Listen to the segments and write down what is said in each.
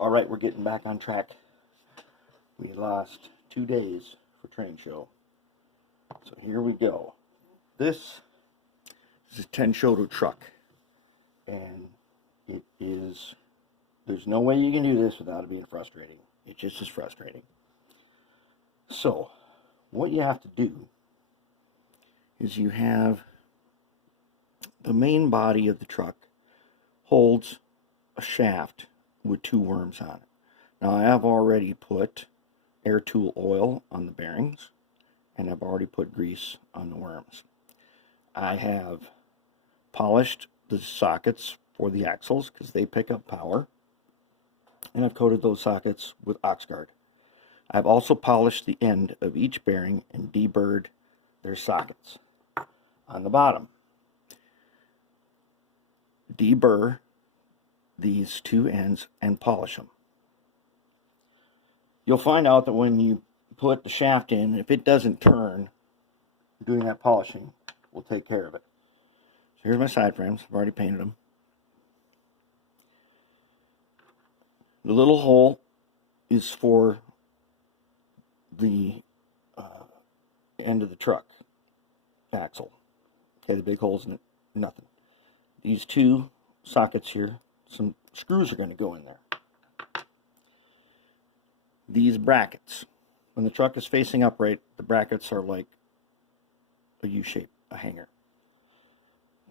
All right, we're getting back on track. We lost 2 days for train show. So here we go. This is a Tenshodo truck. And it is, there's no way you can do this without it being frustrating. It just is frustrating. So, what you have to do is you have the main body of the truck holds a shaft with 2 worms on it. Now I have already put air tool oil on the bearings and I've already put grease on the worms. I have polished the sockets for the axles because they pick up power, and I've coated those sockets with Oxguard. I've also polished the end of each bearing and deburred their sockets. On the bottom, deburr these 2 ends and polish them. You'll find out that when you put the shaft in, if it doesn't turn, doing that polishing will take care of it. So here's my side frames. I've already painted them. The little hole is for the end of the truck axle. Okay, the big holes in it, nothing. These 2 sockets here, some screws are going to go in there. These brackets, when the truck is facing upright, the brackets are like a U-shape, a hanger.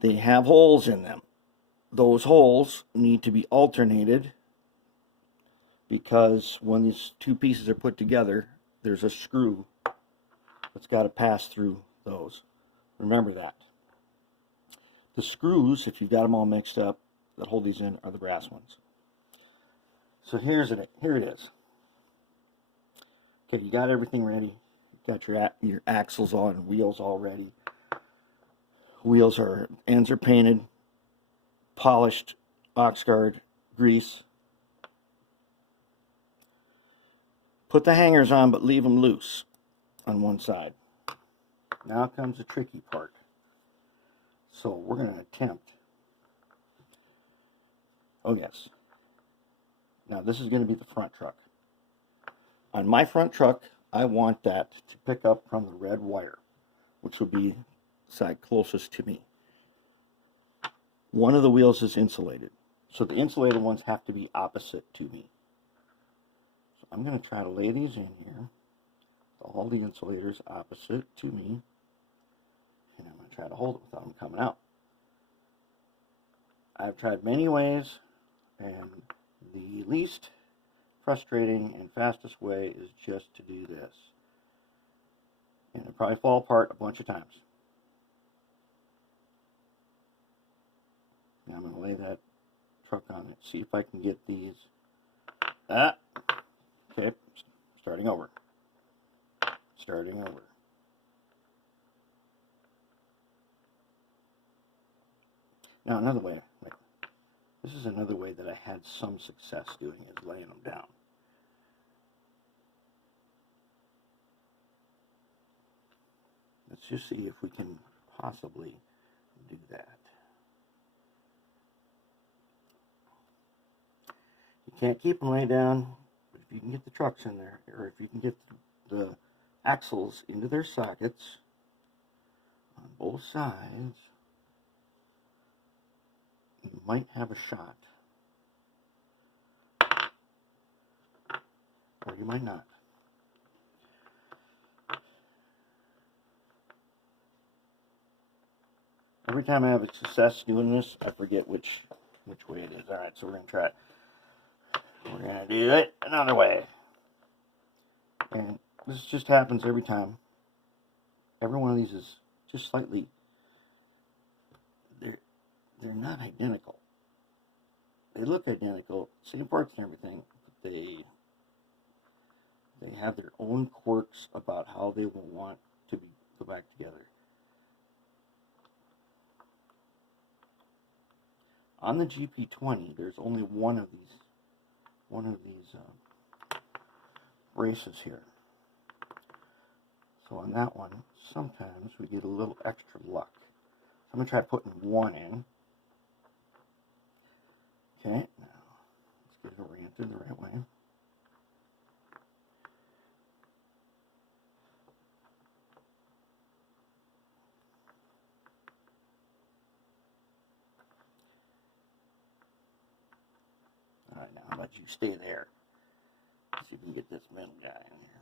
They have holes in them. Those holes need to be alternated because when these 2 pieces are put together, there's a screw that's got to pass through those. Remember that. The screws, if you've got them all mixed up, that hold these in are the brass ones. So here it is. Okay, you got everything ready. You got your axles on, wheels all ready. Ends are painted, polished, Oxguard, grease. Put the hangers on, but leave them loose on one side. Now comes the tricky part. So we're going to attempt. Oh yes. Now this is going to be the front truck. On my front truck, I want that to pick up from the red wire, which will be the side closest to me. One of the wheels is insulated, so the insulated ones have to be opposite to me. So I'm going to try to lay these in here, all the insulators opposite to me, and I'm going to try to hold it without them coming out. I've tried many ways, and the least frustrating and fastest way is just to do this. And it'll probably fall apart a bunch of times. Now I'm going to lay that truck on it, see if I can get these. Okay, starting over. Now another way, this is another way that I had some success doing is laying them down. Let's just see if we can possibly do that. You can't keep them laid down, but if you can get the trucks in there, or if you can get the axles into their sockets on both sides, you might have a shot. Or you might not. Every time I have a success doing this, I forget which way it is. Alright, so we're going to try it. We're going to do it another way. And this just happens every time. Every one of these is just slightly, they're not identical. They look identical, same parts and everything, but they have their own quirks about how they will want to go back together. On the GP20, there's only one of these braces here. So on that one, sometimes we get a little extra luck. So I'm going to try putting one in. Okay, now let's Get it oriented the right way. Alright, now I'll let you stay there. See if we can get this middle guy in here.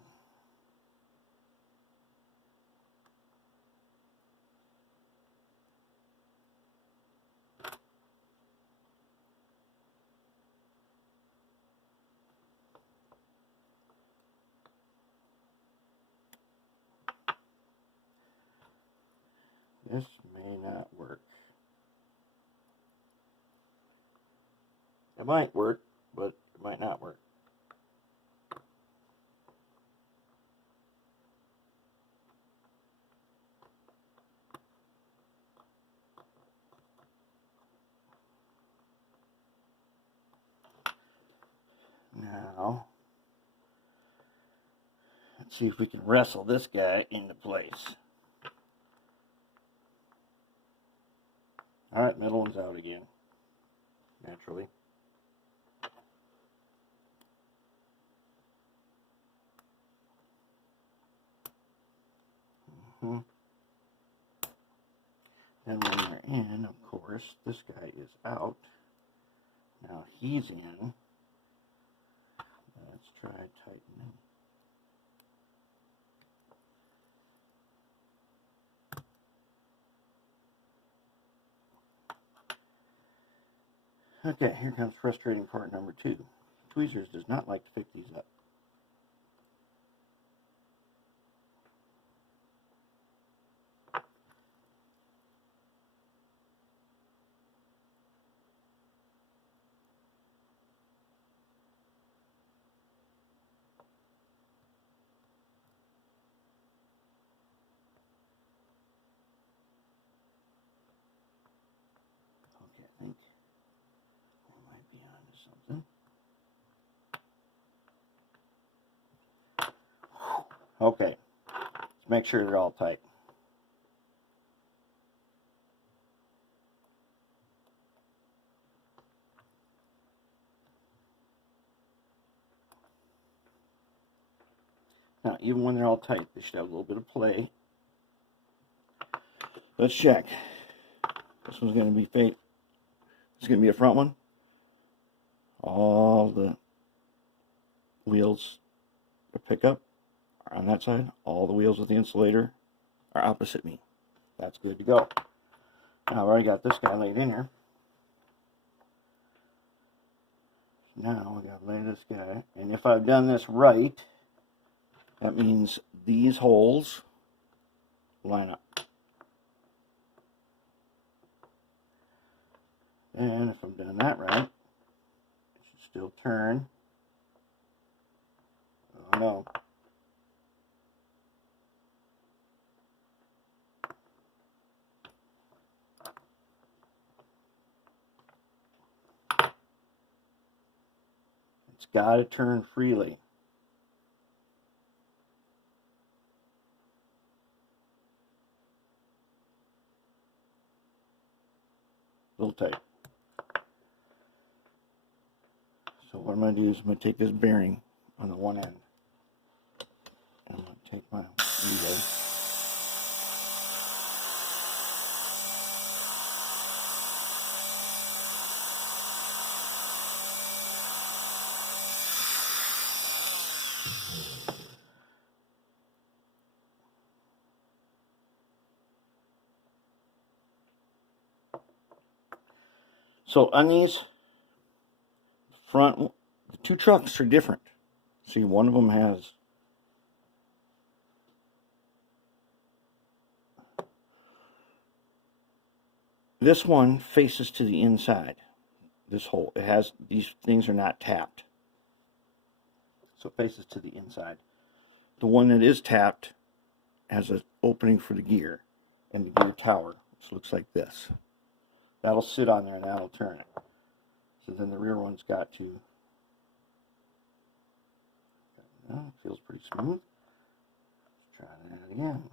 This may not work. It might work, but it might not work. Now, let's see if we can wrestle this guy into place. Alright, middle one's out again. Naturally. And when we're in, of course, this guy is out. Now he's in. Let's try tightening. Okay, here comes frustrating part number 2. Tweezers does not like to pick these up. Okay, I think we might be onto something. Okay, let's make sure they're all tight. Now, even when they're all tight, they should have a little bit of play. Let's check. This one's going to be fake. It's going to be a front one. All the wheels are pickup are on that side. All the wheels with the insulator are opposite me. That's good to go. Now, I've already got this guy laid in here. Now, we got to lay this guy. And if I've done this right, that means these holes line up. And if I've done that right, it should still turn. Oh no. It's got to turn freely. A little tight. So what I'm going to do is I'm going to take this bearing on the one end. And I'm going to take my needle. So on these front, the two trucks are different. See, one of them has this one faces to the inside. This hole, it has, these things are not tapped. So it faces to the inside. The one that is tapped has an opening for the gear and the gear tower, which looks like this. That'll sit on there and that'll turn it. So then the rear one's got to, it feels pretty smooth. Let's try that again.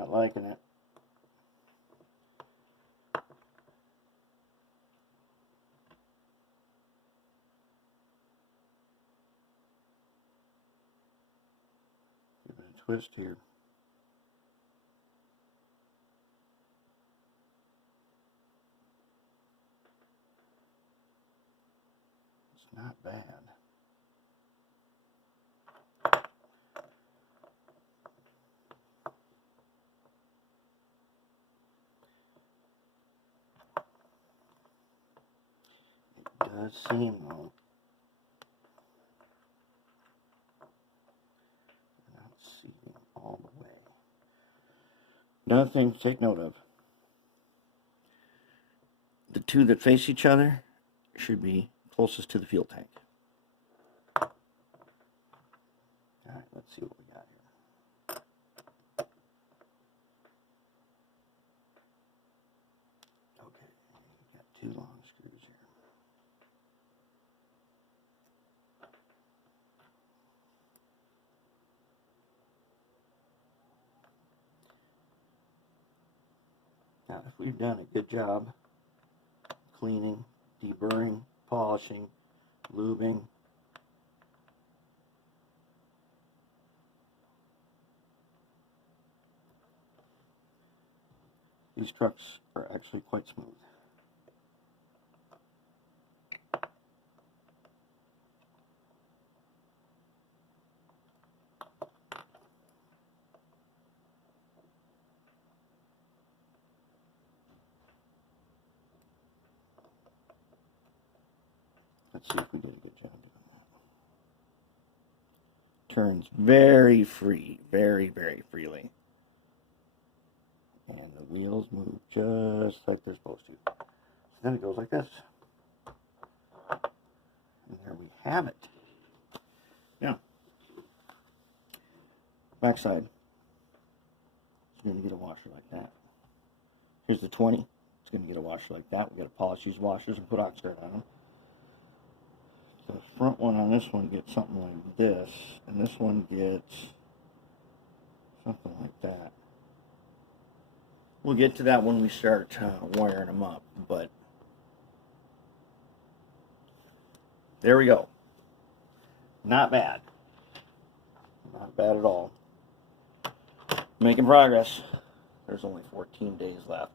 Not liking it. Give it a twist here. It's not bad. Does seem though not seeing all the way. Another thing to take note of: the two that face each other should be closest to the fuel tank. All right, let's see what we got here. Okay, got two long screws here. Now, if we've done a good job cleaning, deburring, polishing, lubing, these trucks are actually quite smooth. Let's see if we did a good job doing that. Turns very free, very, very freely. And the wheels move just like they're supposed to. So then it goes like this. And there we have it. Now, backside. It's going to get a washer like that. Here's the 20. It's going to get a washer like that. We've got to polish these washers and put Oxguard on them. The front one on this one gets something like this, and this one gets something like that. We'll get to that when we start wiring them up, but there we go. Not bad. Not bad at all. Making progress. There's only 14 days left.